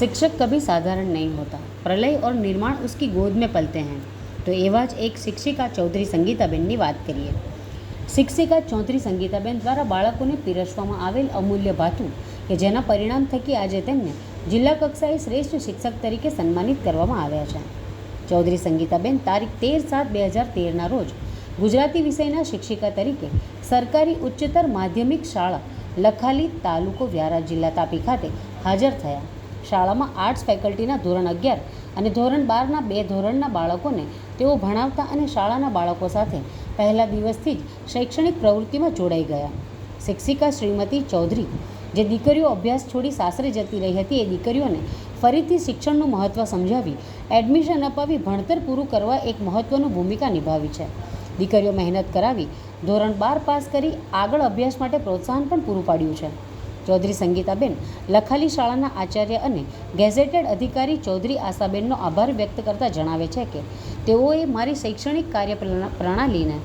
शिक्षक कभी साधारण नहीं होता। प्रलय और निर्माण उसकी गोद में पलते हैं। तो एवा ज एक शिक्षिका चौधरी संगीताबेननी વાત કરીએ। शिक्षिका चौधरी संगीताबेन द्वारा बाळकोने पीरसवामां आवेल अमूल्य भाथुं કે જેના પરિણામ થકી આજે તેમને જિલ્લા કક્ષાએ શ્રેષ્ઠ શિક્ષક તરીકે સન્માનિત કરવામાં આવ્યા છે। ચૌધરી સંગીતાબેન તારીખ 13/7/2013ના રોજ ગુજરાતી વિષયના શિક્ષિકા તરીકે સરકારી ઉચ્ચતર માધ્યમિક શાળા લખાલી તાલુકો વ્યારા જિલ્લા તાપી ખાતે હાજર થયા। શાળામાં આર્ટ્સ ફેકલ્ટીના ધોરણ 11 અને ધોરણ 12ના 2 ધોરણના બાળકોને તેઓ ભણાવતા અને શાળાના બાળકો સાથે પહેલા દિવસથી જ શૈક્ષણિક પ્રવૃત્તિમાં જોડાઈ ગયા। શિક્ષિકા શ્રીમતી ચૌધરી જે દીકરીઓ અભ્યાસ છોડી સાસરે જતી રહી હતી એ દીકરીઓને ફરીથી શિક્ષણનું મહત્ત્વ સમજાવી એડમિશન અપાવી ભણતર પૂરું કરવા એક મહત્ત્વની ભૂમિકા નિભાવી છે। દીકરીઓ મહેનત કરાવી ધોરણ 12 પાસ કરી આગળ અભ્યાસ માટે પ્રોત્સાહન પણ પૂરું પાડ્યું છે। ચૌધરી સંગીતાબેન લખાલી શાળાના આચાર્ય અને ગેઝેટેડ અધિકારી ચૌધરી આશાબેનનો આભાર વ્યક્ત કરતા જણાવે છે કે તેઓએ મારી શૈક્ષણિક કાર્ય પ્રણાલીને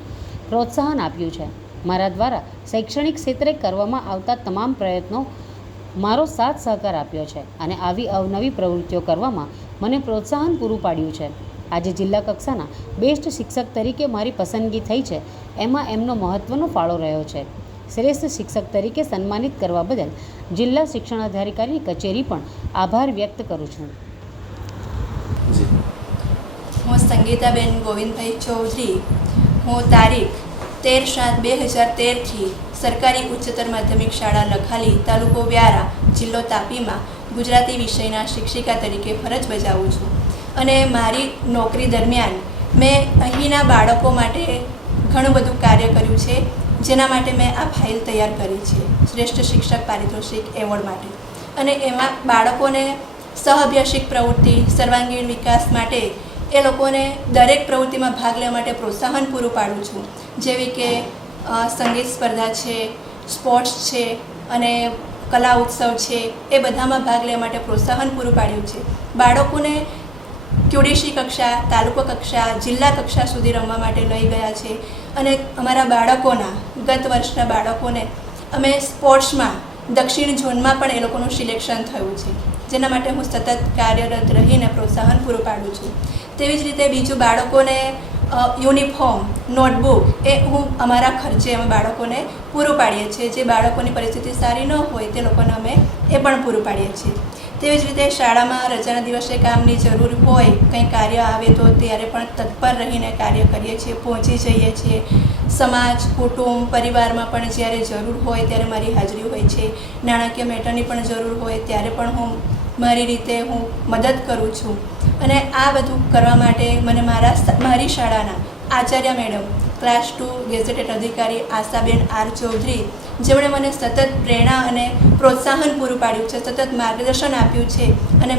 પ્રોત્સાહન આપ્યું છે। મારા દ્વારા શૈક્ષણિક ક્ષેત્રે કરવામાં આવતા તમામ પ્રયત્નો મારો સાથ સહકાર આપ્યો છે અને આવી અવનવી પ્રવૃત્તિઓ કરવામાં મને પ્રોત્સાહન પૂરું પાડ્યું છે। આજે જિલ્લા કક્ષાના બેસ્ટ શિક્ષક તરીકે મારી પસંદગી થઈ છે એમાં એમનો મહત્ત્વનો ફાળો રહ્યો છે। શ્રેષ્ઠ શિક્ષક તરીકે સન્માનિત કરવા બદલ જિલ્લા શિક્ષણાધિકારી કચેરી પણ આભાર વ્યક્ત કરું છું। હું સંગીતાબેન ગોવિંદભાઈ ચૌધરી હું તારીખ 13/7/2013થી સરકારી ઉચ્ચતર માધ્યમિક શાળા લખાલી તાલુકો વ્યારા જિલ્લો તાપીમાં ગુજરાતી વિષયના શિક્ષિકા તરીકે ફરજ બજાવું છું અને મારી નોકરી દરમિયાન મેં અહીંના બાળકો માટે ઘણું બધું કાર્ય કર્યું છે, જેના માટે મેં આ ફાઇલ તૈયાર કરી છે શ્રેષ્ઠ શિક્ષક પારિતોષિક એવોર્ડ માટે। અને એમાં બાળકોને સહઅભ્યાસિક પ્રવૃત્તિ સર્વાંગીણ વિકાસ માટે એ લોકોને દરેક પ્રવૃત્તિમાં ભાગ લેવા માટે પ્રોત્સાહન પૂરું પાડું છું, જેવી કે સંગીત સ્પર્ધા છે, સ્પોર્ટ્સ છે અને કલા ઉત્સવ છે, એ બધામાં ભાગ લેવા માટે પ્રોત્સાહન પૂરું પાડ્યું છે। બાળકોને ક્યુડીસી કક્ષા, તાલુકો કક્ષા, જિલ્લા કક્ષા સુધી રમવા માટે લઈ ગયા છે અને અમારા બાળકોના ગત વર્ષના બાળકોને અમે સ્પોર્ટ્સમાં દક્ષિણ ઝોનમાં પણ એ લોકોનું સિલેક્શન થયું છે, જેના માટે હું સતત કાર્યરત રહીને પ્રોત્સાહન પૂરું પાડું છું। તેવી જ રીતે બીજું બાળકોને યુનિફોર્મ, નોટબુક એ હું અમારા ખર્ચે અમે બાળકોને પૂરું પાડીએ છીએ। જે બાળકોની પરિસ્થિતિ સારી ન હોય તે લોકોને અમે એ પણ પૂરું પાડીએ છીએ। તેવી જ રીતે શાળામાં રજાના દિવસે કામની જરૂર હોય, કંઈ કાર્ય આવે તો ત્યારે પણ તત્પર રહીને કાર્ય કરીએ છીએ, પહોંચી જઈએ છીએ। સમાજ, કુટુંબ, પરિવારમાં પણ જ્યારે જરૂર હોય ત્યારે મારી હાજરી હોય છે। નાણાકીય મેટરની પણ જરૂર હોય ત્યારે પણ હું મારી રીતે હું મદદ કરું છું અને આ બધું કરવા માટે મને મારી શાળાના આચાર્ય મેડમ ક્લાસ 2 ગેઝેટેડ અધિકારી આશાબેન આર ચૌધરી, જેમણે મને સતત પ્રેરણા અને પ્રોત્સાહન પૂરું પાડ્યું છે, સતત માર્ગદર્શન આપ્યું છે અને